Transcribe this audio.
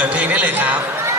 ปิดเพลงได้เลยครับ